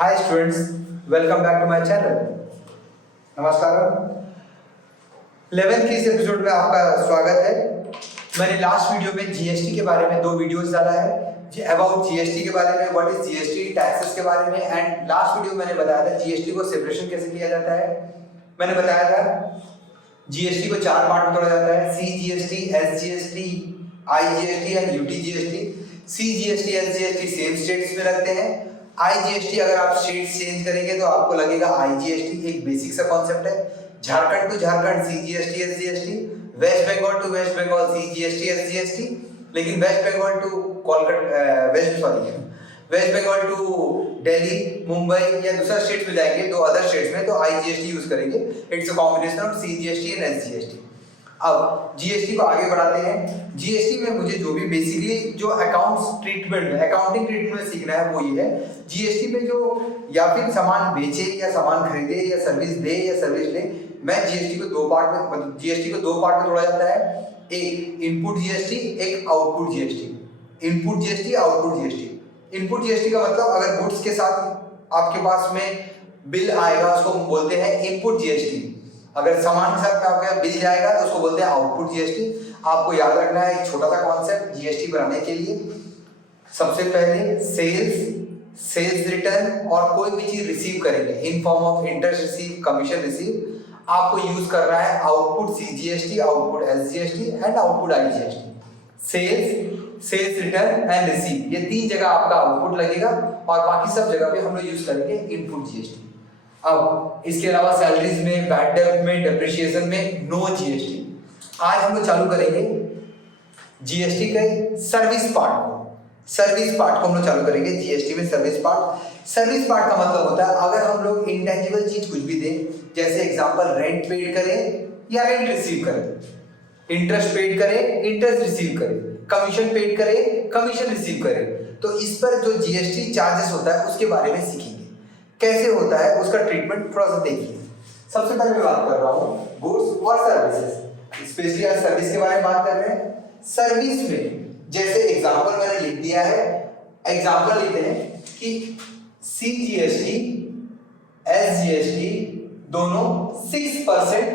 Hi students, welcome back to my channel. नमस्कार। 11th की इस एपिसोड में आपका स्वागत है। मैंने लास्ट वीडियो में जीएसटी के बारे में 2 वीडियोस डाला है, अबाउट जीएसटी के बारे में, व्हाट इज जीएसटी, टैक्सेस के बारे में, एंड लास्ट वीडियो मैंने बताया था जीएसटी को सेपरेशन कैसे किया जाता है। मैंने बताया था जीएसटी को 4 पार्ट में तोड़ा जाता है, CGST, SGST, IGST and UTGST. CGST, SGST same states में रखते हैं। आईजीएसटी अगर आप स्टेट चेंज करेंगे तो आपको लगेगा आईजीएसटी एक बेसिक सा कॉन्सेप्ट है। Jharkhand to Jharkhand CGST, SGST, West Bengal to West Bengal CGST, SGST, लेकिन वेस्ट बंगाल टू वेस्ट बंगाल टू दिल्ली, मुंबई या दूसरा स्टेट में जाएंगे, 2 अदर स्टेट्स में, तो आईजीएसटी यूज करेंगे। It's a combination of CGST and SGST. अब जीएसटी को आगे बढ़ाते हैं। जीएसटी में मुझे जो भी बेसिकली जो अकाउंट्स ट्रीटमेंट में, अकाउंटिंग ट्रीटमेंट में सीखना है वो ये है, जीएसटी में जो या फिर सामान बेचे या सामान खरीदे या सर्विस दे या सर्विस ले, मैं जीएसटी को 2 पार्ट में, मतलब जीएसटी को 2 पार्ट में तोड़ा जाता है। एक इनपुट जीएसटी, एक output GST. Input GST, output GST. Input GST का मतलब अगर गुड्स के साथ आपके पास में बिल आएगा उसको बोलते हैं इनपुट जीएसटी। अगर सामान के साथ आपका बिल जाएगा तो उसको बोलते हैं आउटपुट जीएसटी। आपको याद रखना है एक छोटा सा कॉन्सेप्ट जीएसटी बनाने के लिए। सबसे पहले सेल्स रिटर्न और कोई भी चीज रिसीव करेंगे in form of interest receive, commission receive, आपको यूज करना है output CGST, output SGST and output IGST. Sales return and receive, ये 3 जगह आपका आउटपुट लगेगा और बाकी सब जगह पे हम लोग यूज करेंगे इनपुट जीएसटी। अब इसके अलावा सैलरीज में, बैड डेट में, डेप्रिसिएशन में नो जीएसटी। आज हम लोग चालू करेंगे जीएसटी के सर्विस पार्ट को हम लोग चालू करेंगे। जीएसटी में सर्विस पार्ट का मतलब होता है अगर हम लोग इंटेंजिबल चीज कुछ भी दें, जैसे एग्जांपल रेंट पेड करें या रेंट रिसीव करें, इंटरेस्ट पेड करें, इंटरेस्ट रिसीव करें, कमीशन पेड करें, कमीशन रिसीव करें, तो इस पर जो जीएसटी चार्जेस होता है उसके बारे में सीखेंगे कैसे होता है, उसका ट्रीटमेंट थोड़ा सा देखिए। सबसे पहले मैं बात कर रहा हूँ गुड्स और सर्विसेज, स्पेशली आज सर्विस के बारे में बात कर रहे हैं। सर्विस में जैसे एग्जांपल मैंने लिख दिया है, एग्जांपल लिखते हैं कि सीजीएसटी, एसजीएसटी दोनों 6%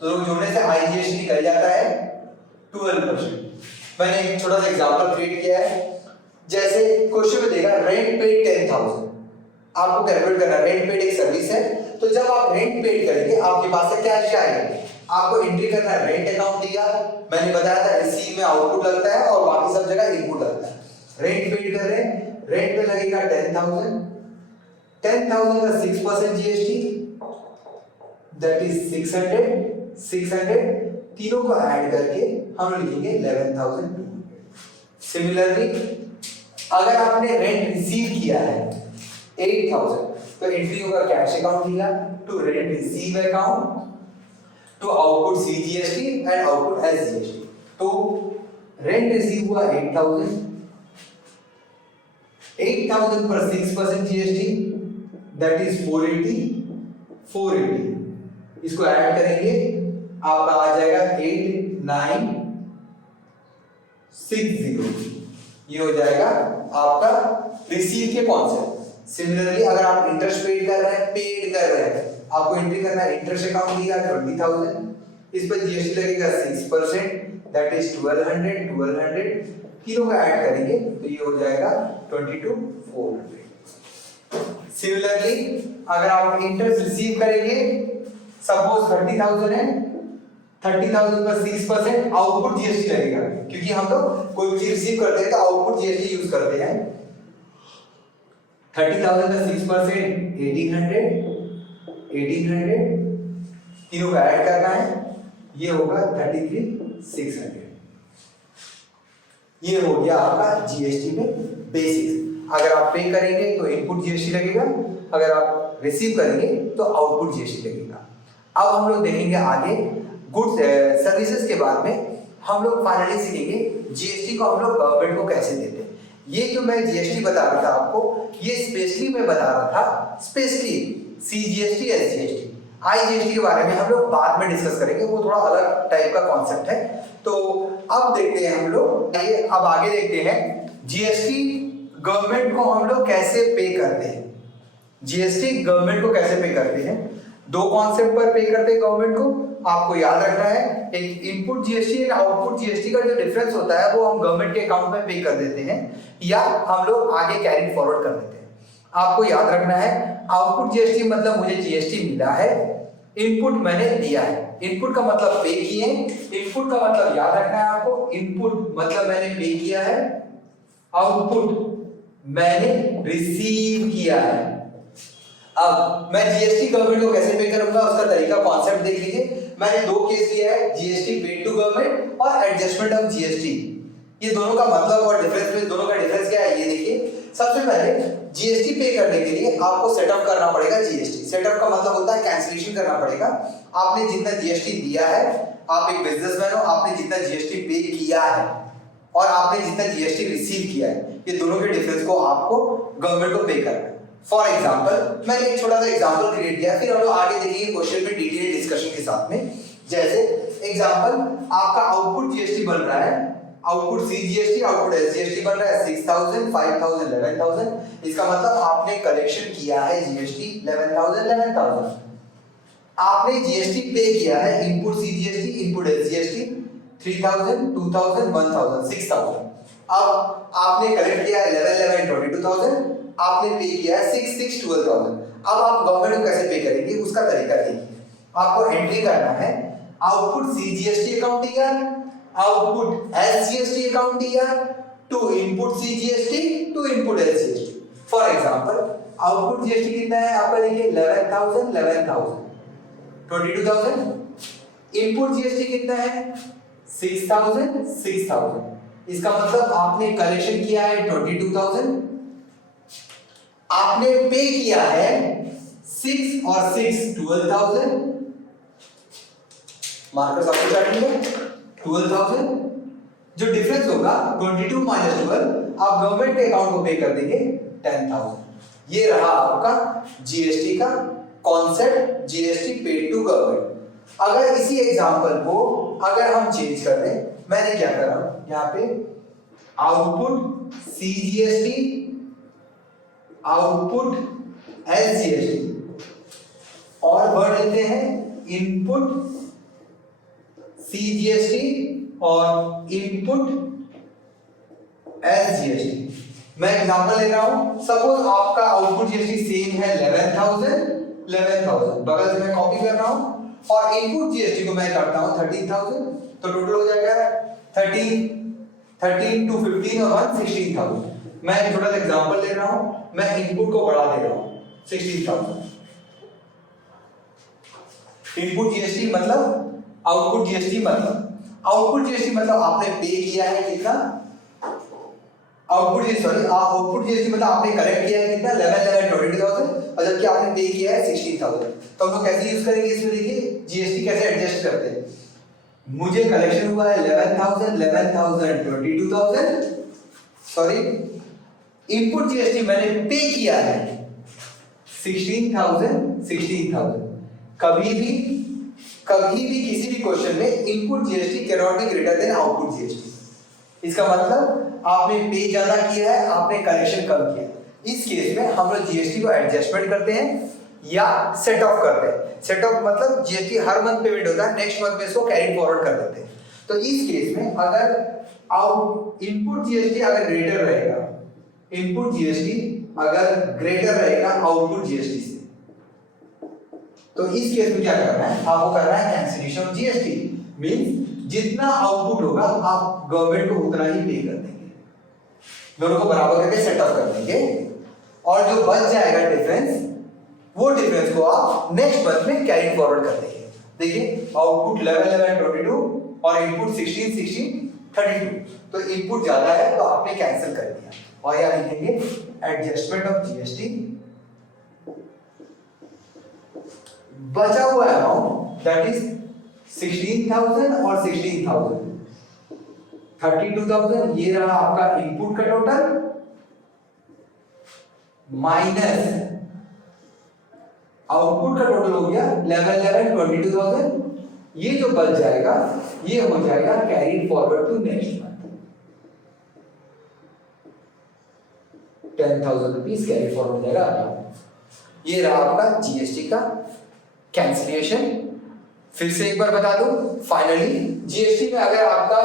तो जोड़ने से आईजीएसटी निकल जाता है 12%। मैंने एक छोटा सा एग्जांपल क्रिएट किया है। जैसे क्वेश्चन में देगा रेंट पेड 10,000, आपको कैलकुलेट करना है। रेंट पेड एक सर्विस है, तो जब आप रेंट पेड करेंगे आपके पास से कैश आएगा, आपको एंट्री करना है रेंट अकाउंट दिया। मैंने बताया था रिसीव में आउटपुट लगता है और बाकी सब जगह इनपुट लगता है। रेंट पेड कर रहे हैं, रेंट पे लगेगा 10,000 का 6% जीएसटी, दैट इज 600 तीनों को ऐड करके हम लिखेंगे 11,200। सिमिलरली अगर आपने रेंट रिसीव किया है 8,000 तो एंट्री होगा कैश अकाउंट दिया to rent receive account to output CGST and output SGST. तो रेंट रिसीव हुआ 8,000 पर 6% जीएसटी, दैट इज 480। इसको ऐड करेंगे आपका आ जाएगा 8960। ये हो जाएगा आपका रिसीव के कॉन्सेप्ट। सिमिलरली अगर आप इंटरेस्ट पेड कर रहे हैं, आपको एंट्री करना है इंटरेस्ट अकाउंट दिया 20,000, इस पर जीएसटी लगेगा 6%, दैट इज 1200 तीनों का ऐड करेंगे तो ये हो जाएगा 22,400। सिमिलरली अगर आप इंटरेस्ट रिसीव करेंगे, सपोज 30,000 है, 30,000 पर 6% आउटपुट जीएसटी लगेगा, क्योंकि हम लोग कोई भी चीज रिसीव करते हैं तो आउटपुट जीएसटी यूज करते हैं। 30,000 का 6% 1800 तीनों का ऐड करना है, ये होगा 33,600। ये हो गया आपका जीएसटी में बेसिक। अगर आप पे करेंगे तो इनपुट जीएसटी लगेगा, अगर आप रिसीव करेंगे तो आउटपुट जीएसटी लगेगा। अब हम लोग देखेंगे आगे गुड्स सर्विसेज के बारे में। हम लोग फाइनली सीखेंगे जीएसटी को हम लोग गवर्नमेंट को कैसे देते हैं। ये जो मैं जीएसटी बता रहा था आपको, ये स्पेशली मैं बता रहा था स्पेशली सीजीएसटी, एसजीएसटी, आईजीएसटी के बारे में हम लोग बाद में डिस्कस करेंगे, वो थोड़ा अलग टाइप का कॉन्सेप्ट है। तो अब देखते हैं हम लोग, अब आगे देखते हैं जीएसटी गवर्नमेंट को हम लोग कैसे पे करते जीएसटी गवर्नमेंट को कैसे पे करते हैं, दो कॉन्सेप्ट पर पे करते हैं गवर्नमेंट को, आपको याद रखना है। एक इनपुट जीएसटी और आउटपुट जीएसटी का जो डिफरेंस होता है वो हम गवर्नमेंट के अकाउंट में पे कर देते हैं या हम लोग आगे कैरी फॉरवर्ड कर देते हैं। आपको याद रखना है आउटपुट जीएसटी मतलब मुझे जीएसटी मिला है, इनपुट मैंने दिया है। इनपुट का मतलब पे किए, इनपुट का मतलब याद रखना है आपको, इनपुट मतलब मैंने पे किया है, आउटपुट मैंने रिसीव किया है। अब मैं जीएसटी गवर्नमेंट को कैसे पे करूंगा उसका तरीका कॉन्सेप्ट देख लीजिए। मैंने दो केस लिया है, जीएसटी पेड टू गवर्नमेंट और एडजस्टमेंट ऑफ जीएसटी। ये दोनों का मतलब और डिफरेंस में दोनों का डिफरेंस क्या है ये देखिए। सबसे पहले जीएसटी पे करने के लिए आपको सेटअप करना पड़ेगा जीएसटी। सेटअप का मतलब होता है कैंसिलेशन करना पड़ेगा। आपने जितना जीएसटी दिया है, आप एक बिजनेसमैन हो, आपने जितना जीएसटी पे किया है और आपने जितना जीएसटी रिसीव किया है, ये दोनों के डिफरेंस को आपको गवर्नमेंट को पे करना है। फॉर एग्जाम्पल मैंने एक छोटा सा एग्जाम्पल क्रिएट किया, फिर हम लोग आगे देखेंगे क्वेश्चन में डिटेल डिस्कशन के साथ में। जैसे एग्जाम्पल आपका आउटपुट जीएसटी बन रहा है, आउटपुट सीजीएसटी आउटपुट एसजीएसटी बन रहा है 6000 5000 11000। इसका मतलब आपने कलेक्शन किया है जीएसटी 11000। आपने जीएसटी पे किया है इनपुट सीजीएसटी इनपुट एसजीएसटी 3000 2000 1000 6000। अब आपने कलेक्ट किया है 11 22000, आपने पे किया है 6 12000। अब आप गवर्नमेंट को कैसे पे करेंगे उसका तरीका देखिए। आपको एंट्री करना है output CGST account year, output SGST account year to input CGST to input SGST. For example output GST कितना है आपका देखिए 11000 22000। इनपुट जीएसटी कितना है 6000। इसका मतलब आपने कलेक्शन किया है 22000, आपने पे किया है 6 और 6 12000। मार्कर्स आपको चाहिए 12000। जो डिफरेंस होगा 22 माइनस 12 आप गवर्नमेंट के अकाउंट को पे कर देंगे 10000। ये रहा आपका जीएसटी का concept, GST paid to government. अगर इसी एग्जांपल को अगर हम चेंज कर दें, मैंने क्या करा यहाँ पे आउटपुट सीजीएसटी आउटपुट एसजीएसटी और बढ़ लेते हैं इनपुट सीजीएसटी और इनपुट एसजीएसटी। मैं एग्जांपल ले रहा हूं, सपोज आपका आउटपुट जीएसटी सेम है 11000 बगल से मैं कॉपी कर रहा हूं और इनपुट जीएसटी को मैं करता हूं 13000, तो टोटल हो जाएगा 13 टू 15 और 1 16000। मैं एक छोटा सा एग्जांपल ले रहा हूं, मैं इनपुट को बढ़ा दे रहा हूं 16000। इनपुट जीएसटी मतलब आउटपुट जीएसटी मतलब आपने पे किया है कितना, आउटपुट जीएसटी मतलब आपने कलेक्ट किया है कितना 11 22000 और जबकि आपने पे किया है 16000। तो हम लोग कैसे यूज करेंगे इसमें देखिए जीएसटी कैसे एडजस्ट करते हैं। मुझे कलेक्शन हुआ है 11000 22000, सॉरी इनपुट जीएसटी मैंने पे किया है 16000। कभी भी किसी भी क्वेश्चन में input GST can not be greater than output GST. इसका मतलब आपने पे ज्यादा किया है, आपने कलेक्शन कम किया। इस केस में हम लोग जीएसटी को एडजस्टमेंट करते हैं या सेट ऑफ करते हैं। सेट ऑफ मतलब जीएसटी हर मंथ पेमेंट होता है, नेक्स्ट मंथ में इसको कैरी फॉरवर्ड कर देते हैं। तो इस केस में अगर इनपुट जीएसटी अगर ग्रेटर रहेगा, इनपुट जीएसटी अगर ग्रेटर रहेगा आउटपुट जीएसटी से, तो इस केस में क्या करना है, आपको करना है कैंसिलेशन ऑफ जीएसटी। मींस जितना आउटपुट होगा आप गवर्नमेंट को उतना ही पे कर देंगे, दोनों को बराबर करके सेट ऑफ कर देंगे और जो बच जाएगा डिफरेंस, वो डिफरेंस को आप नेक्स्ट मंथ में कैरी फॉरवर्ड कर देंगे। देखिए आउटपुट 11 22 और इनपुट 16 32, तो इनपुट ज्यादा है तो आपने कैंसिल कर दिया और यहाँ लिखेंगे एडजस्टमेंट ऑफ जीएसटी। बचा हुआ अमाउंट दैट इज 16000 और 16000 32000। ये रहा आपका इनपुट का टोटल माइनस आउटपुट का टोटल हो गया 11 22000। ये जो बच जाएगा ये हो जाएगा carry forward to next month, 10,000 rupees carry forward हो जाएगा। ये रहा आपका जीएसटी का कैंसिलेशन। फिर से एक बार बता दूं, फाइनली जीएसटी में अगर आपका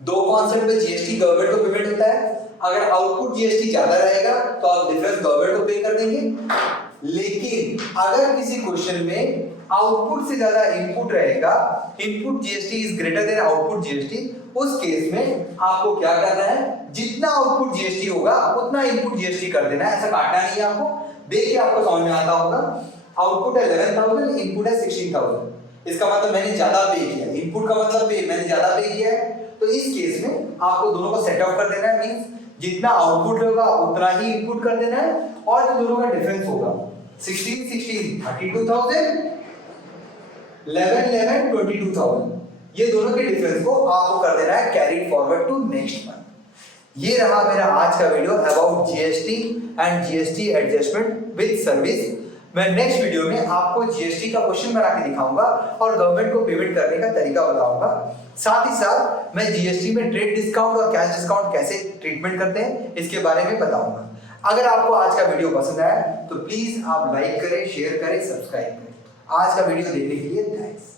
2% पे जीएसटी गवर्नमेंट को पेमेंट होता है, अगर आउटपुट जीएसटी ज्यादा रहेगा तो आप डिफरेंस गवर्नमेंट को पे कर देंगे। लेकिन अगर किसी क्वेश्चन में आउटपुट से ज्यादा इनपुट रहेगा, input GST is greater than output GST, उस केस में आपको क्या करना है, जितना आउटपुट जीएसटी होगा उतना इनपुट जीएसटी कर देना है। ऐसा काटना नहीं है आपको, देख के आपको समझ में आता होगा। आउटपुट है 11,000, इनपुट है 16,000, इसका मतलब मैंने ज्यादा पे किया, इनपुट का मतलब पे मैंने ज्यादा पे किया है। तो इस केस में आपको दोनों को सेट ऑफ कर देना है, मींस जितना आउटपुट होगा उतना ही इनपुट कर देना है, और जो दोनों का डिफरेंस होगा 16 16 32,000, 11 11 22,000, ये दोनों के डिफरेंस को आपको कर देना है carry forward to next month. ये रहा मेरा आज का video about GST and GST adjustment with service. मैं नेक्स्ट वीडियो में आपको जीएसटी का क्वेश्चन बना के दिखाऊंगा और गवर्नमेंट को पेमेंट करने का तरीका बताऊंगा। साथ ही साथ मैं जीएसटी में ट्रेड डिस्काउंट और कैश डिस्काउंट कैसे ट्रीटमेंट करते हैं इसके बारे में बताऊंगा। अगर आपको आज का वीडियो पसंद आया तो प्लीज आप लाइक करें, शेयर करें, सब्सक्राइब करें। आज का वीडियो देखने के लिए थैंक्स।